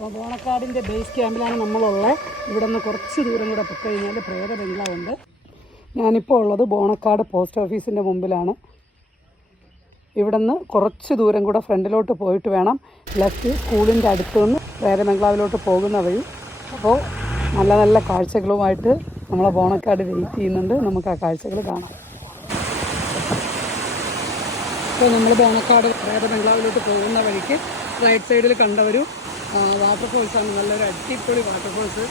ബോണക്കാടിന്റെ base ക്യാമ്പിലാണ് നമ്മളുള്ളത്. ഇവിടെ നിന്ന് കുറച്ച് ദൂരം കൂടെ പൊക്കി കഴിഞ്ഞാൽ പ്രേത ബംഗ്ലാവുണ്ട്. ഞാനിപ്പോൾ ഉള്ളത് ബോണക്കാട് പോസ്റ്റ് ഓഫീസിന്റെ മുമ്പിലാണ്. ഇവിടെ നിന്ന് കുറച്ച് ദൂരം കൂടെ ഫ്രണ്ടിലോട്ട് പോയിട്ട് വേണം. ലെഫ്റ്റ് സ്കൂളിന്റെ അടുത്ത് നിന്ന് പ്രേത ബംഗ്ലാവിലോട്ട് പോകുന്ന വഴി. അപ്പോൾ നല്ല നല്ല കാഴ്ചകളുമായിട്ട് നമ്മളെ ബോണക്കാട് വെയിറ്റ് ചെയ്യുന്നുണ്ട്. നമുക്ക് ആ കാഴ്ചകൾ കാണാം. ഇപ്പോൾ നമ്മൾ ബോണക്കാട് പ്രേത ബംഗ്ലാവിലോട്ട് പോകുന്ന വഴിക്ക് റൈറ്റ് സൈഡിൽ കണ്ടവരും വാട്ടർഫോൾസാണ് നല്ലൊരു അടിപൊളി വാട്ടർഫോൾസ്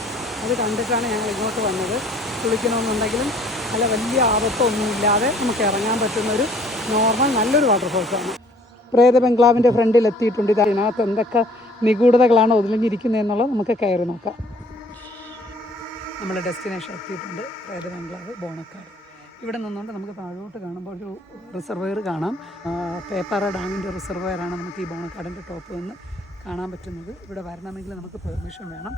അത് കണ്ടിട്ടാണ് ഞങ്ങൾ ഇങ്ങോട്ട് വന്നത്. കുളിക്കണമെന്നുണ്ടെങ്കിലും നല്ല വലിയ ആപത്തൊന്നുമില്ലാതെ നമുക്ക് ഇറങ്ങാൻ പറ്റുന്നൊരു നോർമൽ നല്ലൊരു വാട്ടർഫോൾസാണ് പ്രേത ബംഗ്ലാവിന്റെ ഫ്രണ്ടിൽ എത്തിയിട്ടുണ്ട്. ഇത് അതിനകത്ത് എന്തൊക്കെ നിഗൂഢതകളാണ് ഒതുങ്ങിയിരിക്കുന്നത് എന്നുള്ളത് നമുക്ക് കയറി നോക്കാം. നമ്മുടെ ഡെസ്റ്റിനേഷൻ എത്തിയിട്ടുണ്ട് പ്രേത ബംഗ്ലാവ് ബോണക്കാട്. ഇവിടെ നിന്നുകൊണ്ട് നമുക്ക് താഴോട്ട് കാണുമ്പോൾ ഒരു റിസർവയർ കാണാം. പേപ്പാറ ഡാമിന്റെ റിസർവയറാണ് നമുക്ക് ഈ ബോണക്കാടിന്റെ ടോപ്പ് നിന്ന് കാണാൻ പറ്റുന്നത്. ഇവിടെ വരണമെങ്കിൽ നമുക്ക് പെർമിഷൻ വേണം.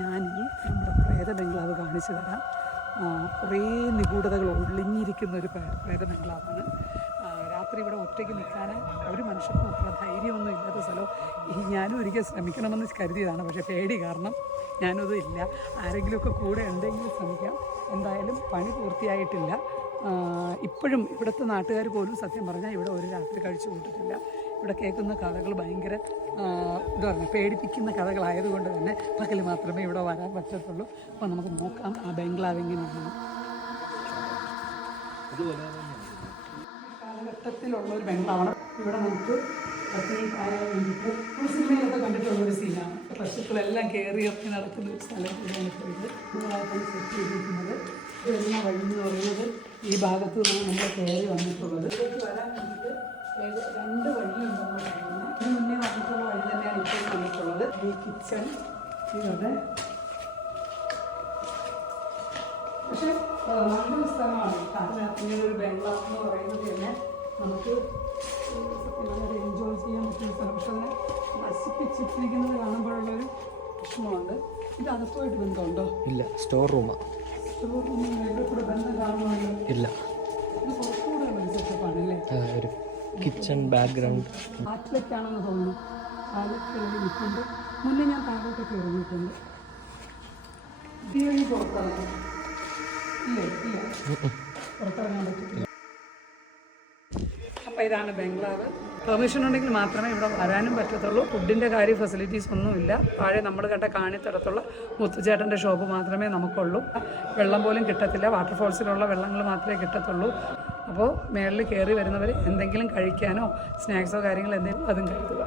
ഞാനിനി നമ്മുടെ പ്രേത ബംഗ്ലാവ് കാണിച്ചു തരാം. കുറേ നിഗൂഢതകൾ ഒളിഞ്ഞിരിക്കുന്ന ഒരു പ്രേ- പ്രേത ബംഗ്ലാവാണ് രാത്രി ഇവിടെ ഒറ്റയ്ക്ക് നിൽക്കാൻ ഒരു മനുഷ്യർക്കും അത്ര ധൈര്യമൊന്നും ഇല്ലാത്ത സ്ഥലം. ഈ ഞാനും ഒരിക്കൽ ശ്രമിക്കണമെന്ന് കരുതിയതാണ്. പക്ഷേ പേടി കാരണം ഞാനത് ഇല്ല. ആരെങ്കിലുമൊക്കെ കൂടെ ഉണ്ടെങ്കിൽ ശ്രമിക്കാം. എന്തായാലും പണി പൂർത്തിയായിട്ടില്ല. ഇപ്പോഴും ഇവിടുത്തെ നാട്ടുകാർ പോലും സത്യം പറഞ്ഞാൽ ഇവിടെ ഒരു രാത്രി കഴിച്ചു കൂട്ടിട്ടില്ല ഇവിടെ കേൾക്കുന്ന കഥകൾ ഭയങ്കര എന്താ പറയുക പേടിപ്പിക്കുന്ന കഥകളായതുകൊണ്ട് തന്നെ പകൽ മാത്രമേ ഇവിടെ വരാൻ പറ്റത്തുള്ളൂ. അപ്പോൾ നമുക്ക് നോക്കാം ആ ബംഗ്ലാവ് എങ്ങനെയാണ്. കാലഘട്ടത്തിലുള്ള ഒരു ബംഗ്ലാവാണ്. ഇവിടെ നമുക്ക് ഒരു സിനിമയിലൊക്കെ കണ്ടിട്ടുള്ള ഒരു സീനാണ്. പശുക്കളെല്ലാം കയറി ഇറക്കി നടക്കുന്ന ഒരു സ്ഥലം കൂടിയാണ് ഇപ്പോൾ ഇത്. സെറ്റ് ചെയ്തിരിക്കുന്നത്. വരുന്ന വഴി എന്ന് പറയുന്നത് ഈ ഭാഗത്തു നിന്നാണ് നമ്മൾ കയറി വന്നിട്ടുള്ളത്. വരാൻ വേണ്ടിയിട്ട് രണ്ട് വഴിയുണ്ടെന്ന് പറയുന്നത് ഇതിന് മുന്നേ വന്നിട്ടുള്ള വഴി തന്നെയാണ് ഇപ്പോൾ വന്നിട്ടുള്ളത് ഈ കിച്ചൺ ഇവരുടെ പക്ഷെ ആ, നല്ലൊരു സ്ഥലമാണ്. കാരണം ഒരു ബംഗ്ലാവ് എന്ന് പറയുന്നത് തന്നെ നമുക്ക് വളരെ എൻജോയ് ചെയ്യാൻ പറ്റുന്ന സ്ഥലം. പക്ഷെ അതിനെ നശിപ്പിച്ചിട്ടിരിക്കുന്നത് കാണുമ്പോഴുള്ളൊരു പ്രശ്നമുണ്ട് ഇത് അകത്തുമായിട്ട് ബന്ധമുണ്ടോ? ഇല്ല സ്റ്റോർ റൂമാണ് സ്റ്റോർ റൂമിൽ കൂടെ ബന്ധം കാണുമല്ലോ ഇല്ല. ഇത് ഒരു സെറ്റപ്പാണല്ലേ കിച്ചൺ ബാക്ക്ഗ്രൗണ്ട് ആറ്റ്ലെറ്റ് ആണെന്ന് തോന്നുന്നു. ആലപ്പുഴയിൽ നിൽക്കുന്നുണ്ട് മുന്നേ ഞാൻ താഴോട്ടൊക്കെ കയറിയിട്ടുണ്ട് തിയറി പുറത്തിറങ്ങും ഇല്ലേ ഇല്ല. പുറത്തിറങ്ങാൻ പറ്റില്ല അപ്പോൾ ഇതാണ് ബംഗ്ലാവ്. പെർമിഷൻ ഉണ്ടെങ്കിൽ മാത്രമേ ഇവിടെ വരാനും പറ്റത്തുള്ളൂ. ഫുഡിന്റെ കാര്യം ഫെസിലിറ്റീസ് ഒന്നുമില്ല താഴെ നമ്മൾ കണ്ട കാണിത്തരത്തുള്ള മുത്തുചേട്ടന്റെ ഷോപ്പ് മാത്രമേ നമുക്കുള്ളൂ. വെള്ളം പോലും കിട്ടത്തില്ല. വാട്ടർഫോൾസിലുള്ള വെള്ളങ്ങൾ മാത്രമേ കിട്ടത്തുള്ളൂ. അപ്പോൾ മേളിൽ കയറി വരുന്നവർ എന്തെങ്കിലും കഴിക്കാനോ സ്നാക്സോ കാര്യങ്ങളോ എന്തെങ്കിലും അതും കരുതുക.